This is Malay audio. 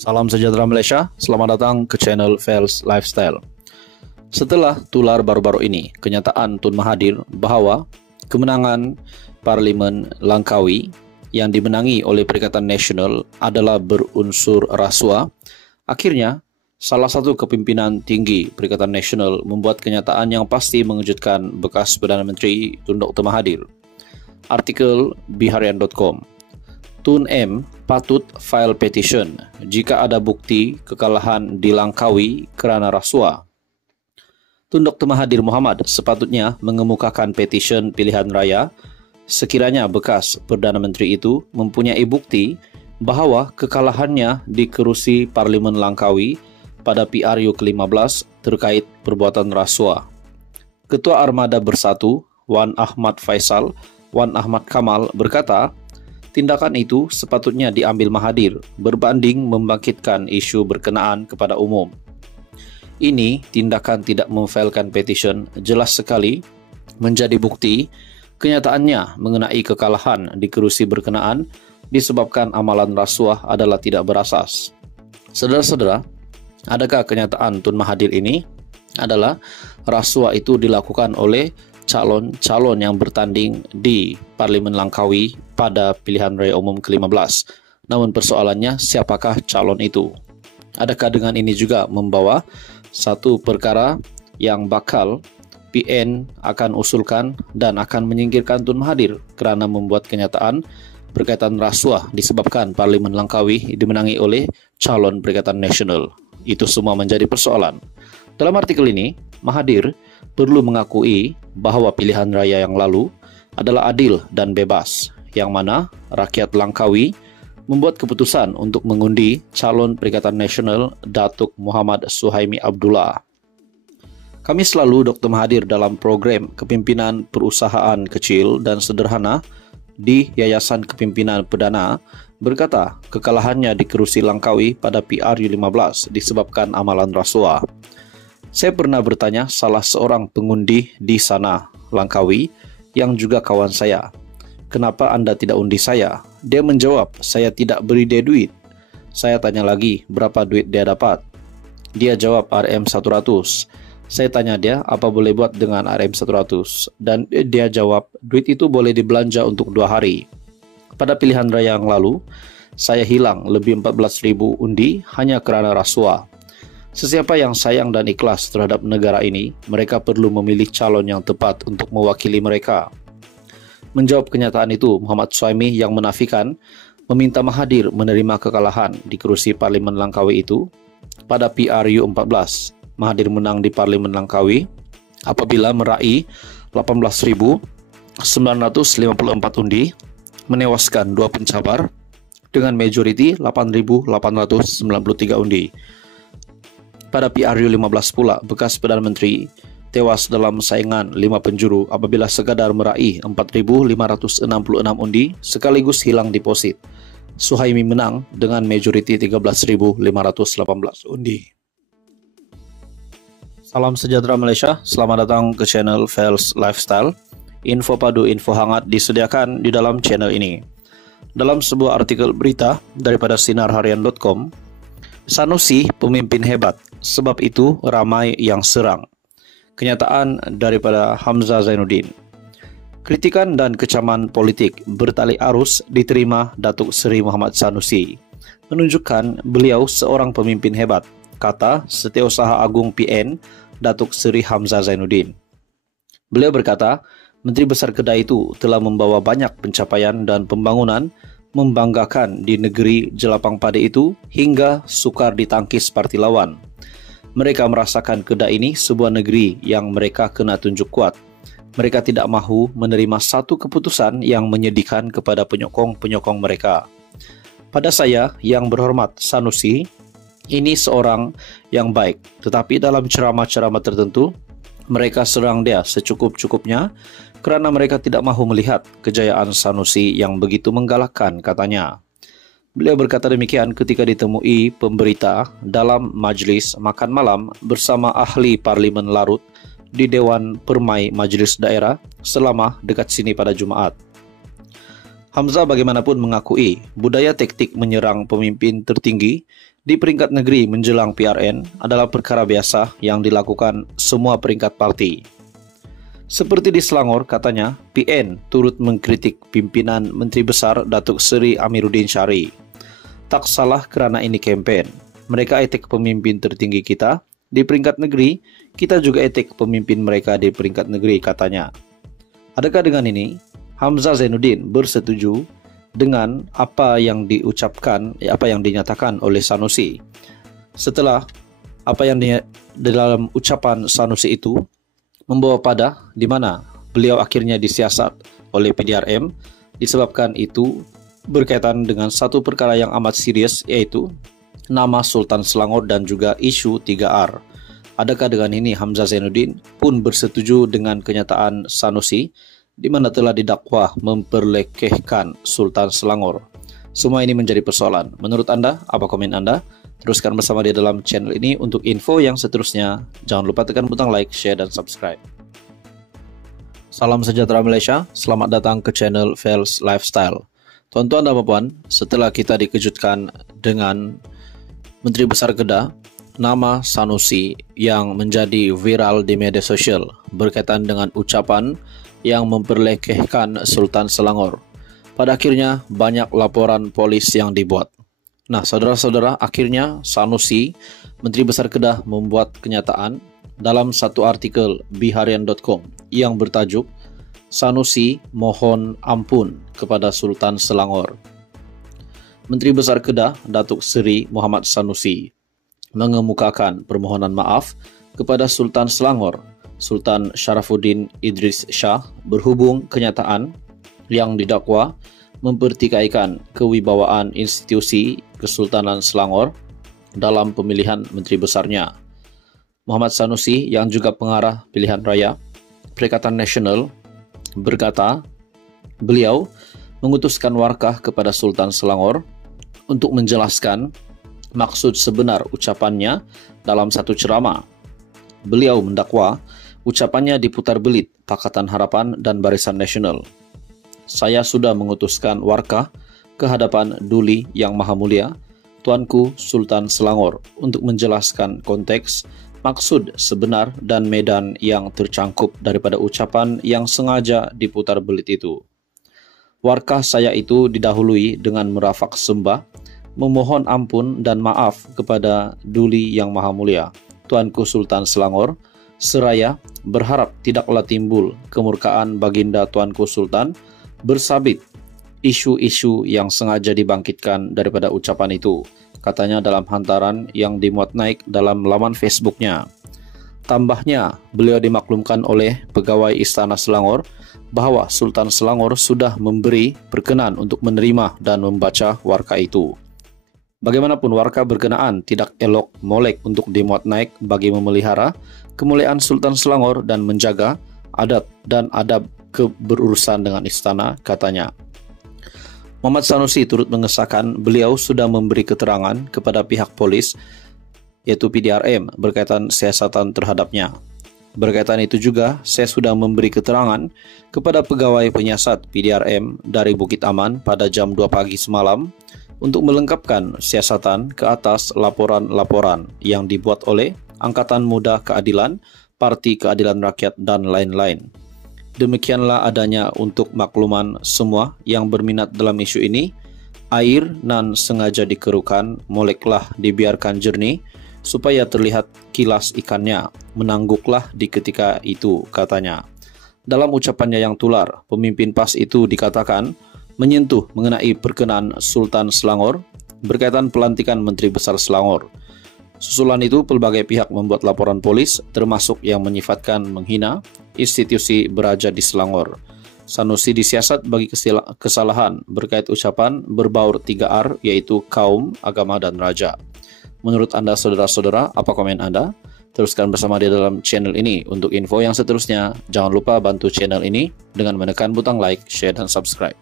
Salam sejahtera Malaysia, selamat datang ke channel Fels Lifestyle. Setelah tular baru-baru ini, kenyataan Tun Mahathir bahawa kemenangan Parlimen Langkawi yang dimenangi oleh Perikatan Nasional adalah berunsur rasuah, akhirnya salah satu kepimpinan tinggi Perikatan Nasional membuat kenyataan yang pasti mengejutkan bekas Perdana Menteri Tun Dr. Mahathir. Artikel biharian.com. Tun M patut file petition jika ada bukti kekalahan di Langkawi kerana rasuah. Tun Dr. Mahathir Mohamad sepatutnya mengemukakan petition pilihan raya sekiranya bekas Perdana Menteri itu mempunyai bukti bahawa kekalahannya di kerusi Parlimen Langkawi pada PRU ke-15 terkait perbuatan rasuah. Ketua Armada Bersatu, Wan Ahmad Faisal, Wan Ahmad Kamal berkata, tindakan itu sepatutnya diambil Mahathir berbanding membangkitkan isu berkenaan kepada umum. Ini tindakan tidak memfailkan petition jelas sekali menjadi bukti kenyataannya mengenai kekalahan di kerusi berkenaan disebabkan amalan rasuah adalah tidak berasas. Saudara-saudara, adakah kenyataan Tun Mahathir ini adalah rasuah itu dilakukan oleh calon-calon yang bertanding di Parlimen Langkawi pada pilihan raya umum ke-15. Namun persoalannya, siapakah calon itu? Adakah dengan ini juga membawa satu perkara yang bakal PN akan usulkan dan akan menyingkirkan Tun Mahathir kerana membuat kenyataan berkaitan rasuah disebabkan Parlimen Langkawi dimenangi oleh calon Perikatan Nasional? Itu semua menjadi persoalan. Dalam artikel ini, Mahathir perlu mengakui bahawa pilihan raya yang lalu adalah adil dan bebas, yang mana rakyat Langkawi membuat keputusan untuk mengundi calon Perikatan Nasional Datuk Muhammad Suhaimi Abdullah. Kami selalu Dr. Mahathir dalam program Kepimpinan Perusahaan Kecil dan Sederhana di Yayasan Kepimpinan Perdana berkata kekalahannya di kerusi Langkawi pada PRU 15 disebabkan amalan rasuah. Saya pernah bertanya salah seorang pengundi di sana, Langkawi, yang juga kawan saya, kenapa anda tidak undi saya? Dia menjawab, saya tidak beri dia duit. Saya tanya lagi, berapa duit dia dapat? Dia jawab RM100. Saya tanya dia, apa boleh buat dengan RM100? Dan dia jawab, duit itu boleh dibelanja untuk 2 hari. Pada pilihan raya yang lalu, saya hilang lebih 14,000 undi hanya kerana rasuah. Sesiapa yang sayang dan ikhlas terhadap negara ini, mereka perlu memilih calon yang tepat untuk mewakili mereka. Menjawab kenyataan itu, Muhammad Suhaimi yang menafikan meminta Mahathir menerima kekalahan di kerusi Parlimen Langkawi itu pada PRU 14. Mahathir menang di Parlimen Langkawi apabila meraih 18,954 undi, menewaskan 2 pencabar dengan majoriti 8,893 undi. Pada PRU 15 pula, bekas Perdana Menteri tewas dalam saingan 5 penjuru apabila sekadar meraih 4,566 undi sekaligus hilang deposit. Suhaimi menang dengan majoriti 13,518 undi. Salam sejahtera Malaysia, selamat datang ke channel Fels Lifestyle. Info padu, info hangat disediakan di dalam channel ini. Dalam sebuah artikel berita daripada sinarharian.com, Sanusi pemimpin hebat, sebab itu ramai yang serang. Kenyataan daripada Hamzah Zainuddin. Kritikan dan kecaman politik bertali arus diterima Datuk Seri Muhammad Sanusi, menunjukkan beliau seorang pemimpin hebat, kata Setiausaha Agung PN Datuk Seri Hamzah Zainuddin. Beliau berkata, Menteri Besar Kedah itu telah membawa banyak pencapaian dan pembangunan membanggakan di negeri jelapang padi itu hingga sukar ditangkis parti lawan. Mereka merasakan Kedah ini sebuah negeri yang mereka kena tunjuk kuat. Mereka tidak mahu menerima satu keputusan yang menyedihkan kepada penyokong-penyokong mereka. Pada saya yang berhormat Sanusi, ini seorang yang baik, tetapi dalam ceramah-ceramah tertentu, mereka serang dia secukup-cukupnya kerana mereka tidak mahu melihat kejayaan Sanusi yang begitu menggalakkan, katanya. Beliau berkata demikian ketika ditemui pemberita dalam majlis makan malam bersama ahli Parlimen Larut di Dewan Permai Majlis Daerah selama dekat sini pada Jumaat. Hamzah bagaimanapun mengakui budaya taktik menyerang pemimpin tertinggi di peringkat negeri menjelang PRN adalah perkara biasa yang dilakukan semua peringkat parti. Seperti di Selangor, katanya, PN turut mengkritik pimpinan Menteri Besar Datuk Seri Amiruddin Syari. Tak salah kerana ini kempen. Mereka etik pemimpin tertinggi kita di peringkat negeri, kita juga etik pemimpin mereka di peringkat negeri, katanya. Adakah dengan ini Hamzah Zainuddin bersetuju dengan apa yang dinyatakan oleh Sanusi? Setelah apa yang dalam ucapan Sanusi itu membawa pada di mana beliau akhirnya disiasat oleh PDRM, disebabkan itu berkaitan dengan satu perkara yang amat serius, yaitu nama Sultan Selangor dan juga isu 3R. Adakah dengan ini Hamzah Zainuddin pun bersetuju dengan kenyataan Sanusi di mana telah didakwa memperlekehkan Sultan Selangor? Semua ini menjadi persoalan. Menurut Anda, apa komen Anda? Teruskan bersama dia dalam channel ini untuk info yang seterusnya. Jangan lupa tekan butang like, share, dan subscribe. Salam sejahtera Malaysia, selamat datang ke channel Fels Lifestyle. Tuan-tuan dan puan, setelah kita dikejutkan dengan Menteri Besar Kedah, nama Sanusi yang menjadi viral di media sosial berkaitan dengan ucapan yang memperlekehkan Sultan Selangor. Pada akhirnya banyak laporan polis yang dibuat. Nah, saudara-saudara, akhirnya Sanusi, Menteri Besar Kedah, membuat kenyataan dalam satu artikel biharian.com yang bertajuk Sanusi mohon ampun kepada Sultan Selangor. Menteri Besar Kedah, Datuk Seri Muhammad Sanusi, mengemukakan permohonan maaf kepada Sultan Selangor, Sultan Sharafuddin Idris Shah, berhubung kenyataan yang didakwa mempertikaikan kewibawaan institusi Kesultanan Selangor dalam pemilihan Menteri Besarnya. Muhammad Sanusi yang juga pengarah pilihan raya Perikatan Nasional berkata, beliau mengutuskan warkah kepada Sultan Selangor untuk menjelaskan maksud sebenar ucapannya dalam satu ceramah. Beliau mendakwa ucapannya diputar belit Pakatan Harapan dan Barisan Nasional. Saya sudah mengutuskan warkah ke hadapan Duli Yang Maha Mulia, Tuanku Sultan Selangor, untuk menjelaskan konteks, maksud sebenar dan medan yang tercangkup daripada ucapan yang sengaja diputar belit itu. Warkah saya itu didahului dengan merafak sembah, memohon ampun dan maaf kepada Duli Yang Maha Mulia, Tuanku Sultan Selangor, seraya berharap tidaklah timbul kemurkaan baginda Tuanku Sultan bersabit isu-isu yang sengaja dibangkitkan daripada ucapan itu, katanya dalam hantaran yang dimuat naik dalam laman Facebooknya. Tambahnya, beliau dimaklumkan oleh pegawai Istana Selangor bahawa Sultan Selangor sudah memberi perkenan untuk menerima dan membaca warkah itu. Bagaimanapun warkah berkenaan tidak elok molek untuk dimuat naik bagi memelihara kemuliaan Sultan Selangor dan menjaga adat dan adab keberurusan dengan istana, katanya. Muhammad Sanusi turut mengesahkan beliau sudah memberi keterangan kepada pihak polis, yaitu PDRM, berkaitan siasatan terhadapnya. Berkaitan itu juga, saya sudah memberi keterangan kepada pegawai penyiasat PDRM dari Bukit Aman pada jam 2 pagi semalam untuk melengkapkan siasatan ke atas laporan-laporan yang dibuat oleh Angkatan Muda Keadilan, Parti Keadilan Rakyat, dan lain-lain. Demikianlah adanya untuk makluman semua yang berminat dalam isu ini. Air nan sengaja dikerukan moleklah dibiarkan jernih supaya terlihat kilas ikannya, menangguklah di ketika itu, katanya. Dalam ucapannya yang tular, pemimpin PAS itu dikatakan menyentuh mengenai perkenan Sultan Selangor berkaitan pelantikan Menteri Besar Selangor. Susulan itu, pelbagai pihak membuat laporan polis, termasuk yang menyifatkan menghina institusi beraja di Selangor. Sanusi disiasat bagi kesalahan berkait ucapan berbaur 3R, yaitu kaum, agama, dan raja. Menurut Anda, saudara-saudara, apa komen Anda? Teruskan bersama dia dalam channel ini. Untuk info yang seterusnya, jangan lupa bantu channel ini dengan menekan butang like, share, dan subscribe.